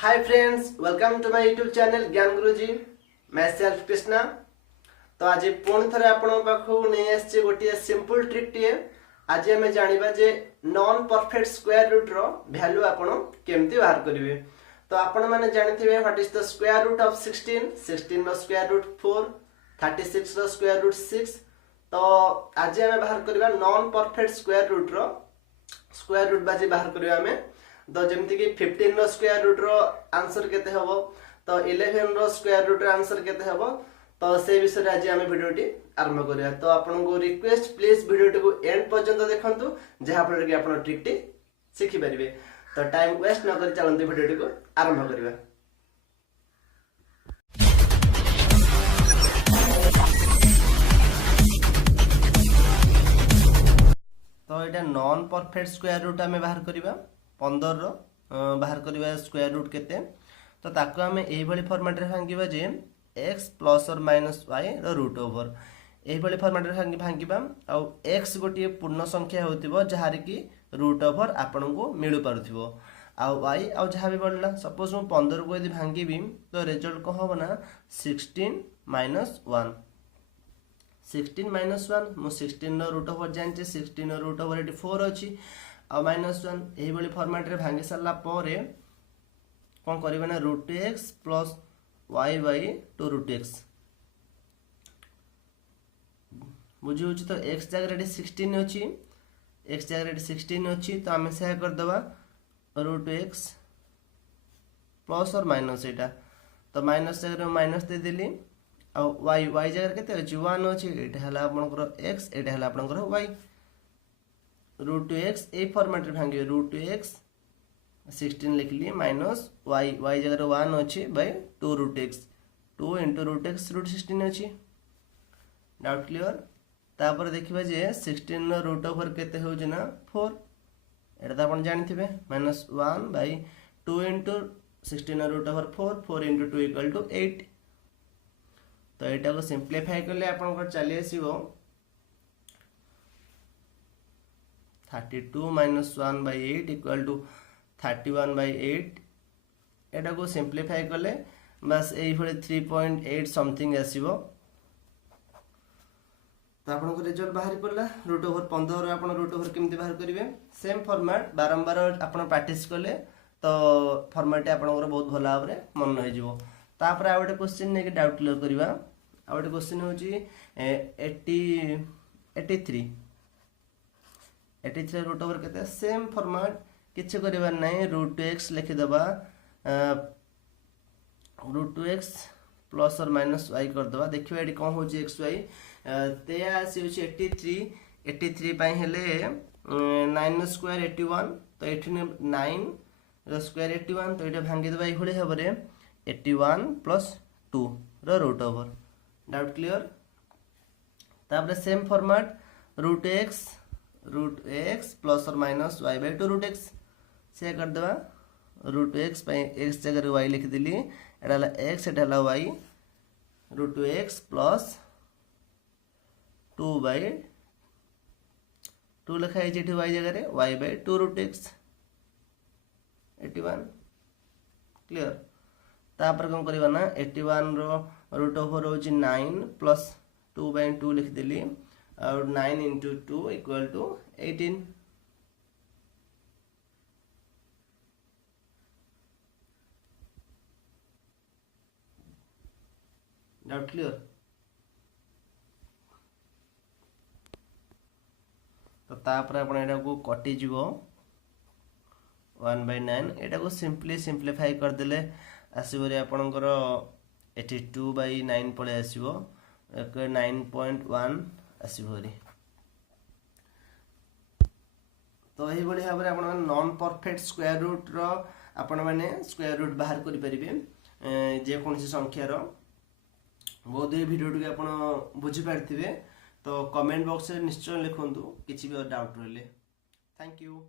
Hi friends, welcome to my YouTube channel Gyan Guruji. मैं self Krishna. तो आज पुणी थे आपण पाखु नहीं आसी गोटे सिंपल ट्रिक टीए। आज आम जाना जे नॉन परफेक्ट स्क्वायर रूट रो वैल्यू आपण केमती बाहर करेंगे। तो आपण मैंने जानते what is the square root of 16 रो स्क्वायर रूट 4, 36 रो स्क्वायर रूट 6। तो आज आम बाहर करवा नॉन परफेक्ट स्क्वायर रूट रो स्क्वायर रूट बाजी बाहर करवा आम। तो जमती कि 15 रो स्क्वायर रूट रो आंसर केते हबो, तो 11 रो स्क्वायर रूट रो आंसर केते हबो। तो से विषय आज आम भिडियोटी आरंभ करिया। तो आपन को रिक्वेस्ट प्लीज भिडियोटी को एंड पर्यंत देखंतु, जहा फल कि आपन ट्रिकटी सीखि परिबे। तो टाइम वेस्ट न करि चलंतु भिडियोटी को आरंभ करिवा। तो एटा नॉन परफेक्ट स्क्वायर रूट आम बाहर करिवा 15 रो बाहर करवा स्क्वायर रूट केते। तो ताको आम एही फॉर्मेट रे भांगिबा जे x प्लस और माइनस y रो रूट ओवर एही फॉर्मेट रे भांगिबा। आ x गोटे पूर्ण संख्या होतिबो जहार की रूट ओवर आपन को मिलु पारुथिबो। आ y आ जहा भी बढ़ला, सपोज मु 15 को यदि भांगिबी तो रिजल्ट को होबो ना 16 माइनस 1। 16 माइनस 1 मु 16 रो रूट ओवर जानचे, 16 रो रूट ओवर एटी 4 अछि आ माइनस 1 यही फॉर्मेट रे भांगी सारा पर कौन करबे ना root x plus y by two root x बुझी होची। तो एक्स जगह 16 अच्छी, एक्स जगह 16 अच्छी, तो आम से कर दबा रूट एक्स प्लस और माइनस एटा। तो माइनस जगह माइनस दे देली आ वाई वाई जगह केते अछि 1 अछि। एटा हला आपनकर एक्स, एटा हला आपनकर वाई। रूट एक्स ए फॉर्मेट रे भांगे रूट एक्स 16 लिख लिए माइनस वाई वाई जगह 1 अच्छी by 2 root x, 2 into root x root 16 अच्छी। Doubt clear. तापर देखिबा जे 16 नो रूट ओवर केते हो जे ना 4। एटा त आपण जानिथिबे माइनस 1 बाय 2 इंटू 16 नो root over 4, 4 into 2 equal to 8। तो एटा को सिंप्लीफाई करले आपण को चली आसीबो 32 minus 1 by 8 equal to 31 by 8। एटा को सिंप्लीफाई कले बस एही भले 3.8 समथिंग आसीबो। तो आपन को रिजल्ट बाहर पड़ला रूट ओवर 15 रो आपन रूट ओवर केमती बाहर करिवे। सेम फॉर्मेट बारंबार आपन प्रैक्टिस कले तो फॉर्मेट आपन को बहुत भला भाबरे मन होई जिवो। तापर आ गोटे क्वेश्चन ने के डाउट क्लियर करबा। आ गोटे क्वेश्चन होची 83 रूट ओवर केते सेम फॉर्मेट किछ करिवार नै। रूट एक्स लिखि दबा रूट एक्स प्लस और माइनस y कर दबा। देखिबा एडी कोन होची x y ते आसी होची 83 पई हेले 9 स्क्वायर 81। तो 9 रो स्क्वायर 81, तो एटा भांगी दबा इहुले हबरे 81 प्लस 2 रो रूट ओवर। Doubt clear. तापर same format root x plus और minus y by 2 root x से कर दबा। रूट एक्स पई x जगह y लिख दिली, एटा हला x एटा हला y। Root x plus 2 by 2 लिखा है जेठी y जगह रे y by 2 root x 81। Clear. तापर कोन करबा ना 81 रो रूट ओवर होची 9 प्लस 2 बाय 2 लिख दिली और 9 into 2 equal to 18। Doubt clear. तो तापर आपण एटा को कटि जीवो 1 बाय 9। एटा को सिंपली सिंप्लीफाई कर देले आसीबो रे आपनकर 82 बाय 9 पळे आसीबो 9.1 आसीबो रे। तो एही बढी भाबरे आपण नॉन परफेक्ट स्क्वायर रूट रो आपण माने स्क्वायर रूट बाहर करि परिबे जे कोनसी संख्या रो। बहुत ही वीडियो के आपण बुझी पारथिबे। तो कमेंट बॉक्स में निश्चय लिखंतु किछि भी डाउट रहले। Thank you.